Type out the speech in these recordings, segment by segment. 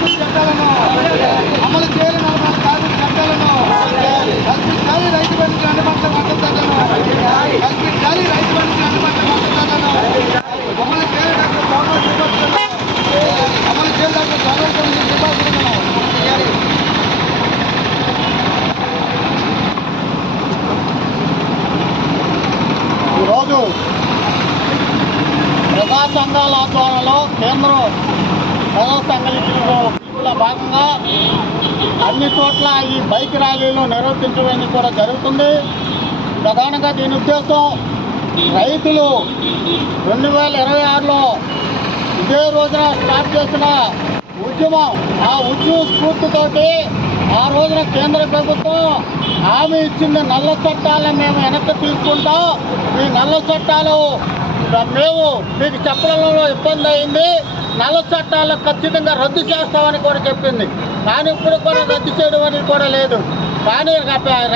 కార్మిక చట్టాలను అమలు చేయాలి కార్మిక చట్టాలను కల్పించాలి రైతు బంధుకి అనుబంధ మద్దతులను కల్పించాలి రైతు బంధుకి అనుబంధ మద్దతులను అమలు చేయాలి డాక్టర్ నిబంధనలను అమలు నిబంధనలను ఈరోజు ప్రజా సంఘాల ఆధ్వర్యంలో కేంద్రం ప్రజా సంఘాల భాగంగా అన్ని చోట్ల ఈ బైక్ ర్యాలీలు నిర్వర్తించడం కూడా జరుగుతుంది. ప్రధానంగా దీని ఉద్దేశం రైతులు రెండు వేల ఇరవై ఆరులో ఇదే రోజున స్టార్ట్ చేసిన ఉద్యమం. ఆ ఉద్యమ స్ఫూర్తితోటి ఆ రోజున కేంద్ర ప్రభుత్వం హామీ ఇచ్చింది నల్ల చట్టాలను మేము వెనక్కి తీసుకుంటాం. ఈ నల్ల చట్టాలు మేము మీకు చెప్పడంలో ఇబ్బంది అయింది. నల్ల చట్టాలు ఖచ్చితంగా రద్దు చేస్తామని కూడా చెప్పింది. కానీ ఇప్పుడు కూడా రద్దు చేయడం అనేది కూడా లేదు. కానీ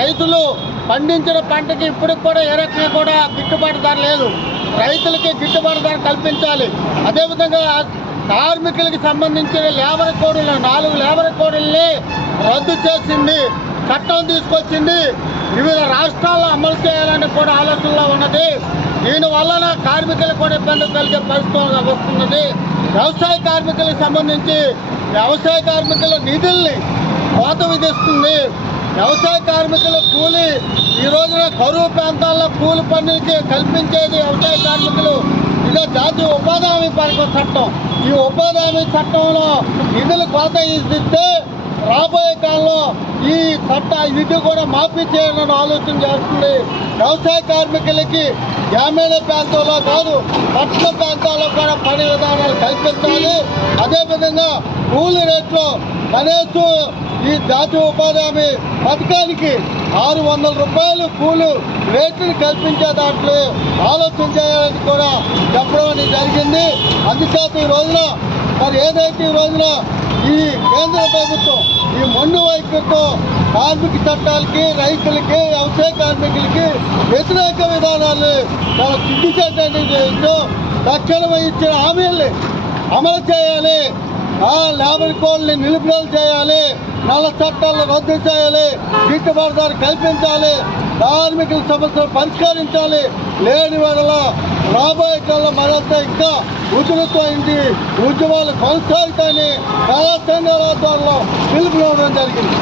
రైతులు పండించిన పంటకి ఇప్పుడు కూడా ఏ రకంగా కూడా గిట్టుబాటు ధర లేదు. రైతులకి గిట్టుబాటు ధర కల్పించాలి. అదేవిధంగా కార్మికులకి సంబంధించిన లేబర్ కోడులు నాలుగు లేబర్ కోడుల్ని రద్దు చేసింది. చట్టం తీసుకొచ్చింది. వివిధ రాష్ట్రాల్లో అమలు చేయాలని కూడా ఆలోచనలో ఉన్నది. దీని వలన కార్మికులకు కూడా ఇబ్బంది కలిగే పరిస్థితి వస్తున్నది. వ్యవసాయ కార్మికులకు సంబంధించి వ్యవసాయ కార్మికుల నిధుల్ని కోత విధిస్తుంది. వ్యవసాయ కార్మికుల కూలి ఈ రోజున కరువు ప్రాంతాల్లో కూలి పనికి కల్పించేది వ్యవసాయ కార్మికులు. ఇదే జాతీయ ఉపాధి హామీ పథకం చట్టం. ఈ ఉపాధి హామీ చట్టంలో నిధులు కోత ఇస్తే రాబోయే కాలంలో ఈ చట్ట ఇది కూడా మాఫీ చేయాలని ఆలోచన చేస్తుంది. వ్యవసాయ కార్మికులకి గ్రామీణ ప్రాంతంలో కాదు పట్టణ ప్రాంతాల్లో కూడా పని విధానాలు కల్పించాలి అదేవిధంగా కూలి రేట్లు కనీసం ఈ జాతీయ ఉపాధి హామీ పథకానికి ఆరు వందల రూపాయలు కూలు రేట్లను కల్పించే దాంట్లో ఆలోచన చేయాలని కూడా చెప్పడం అనేది జరిగింది. అందుచేత ఈ రోజున మరి ఏదైతే ఈ రోజున ఈ కేంద్ర ప్రభుత్వం ఈ మొండు వైఖరితో కార్మిక చట్టాలకి రైతులకి వ్యవసాయ కార్మికులకి వ్యతిరేక విధానాలు చాలా సిగ్గుచేటండి చేస్తూ తక్షణమై ఇచ్చిన హామీల్ని అమలు చేయాలి. ఆ లేబర్ కోడ్ని నిలుపుదల చేయాలి. నల్ల చట్టాలను రద్దు చేయాలి. గిట్టుబాటు ధర కల్పించాలి. కార్మికుల సమస్యలు పరిష్కరించాలి. లేని వేళ రాబోయే కాలంలో మరింత ఇంకా ఉధృతమైంది. ఉద్యమాలు కొనసాగుతాయని కళా రాజ్యాల్లో ఆధ్వర్యంలో పిలుపునివ్వడం జరిగింది.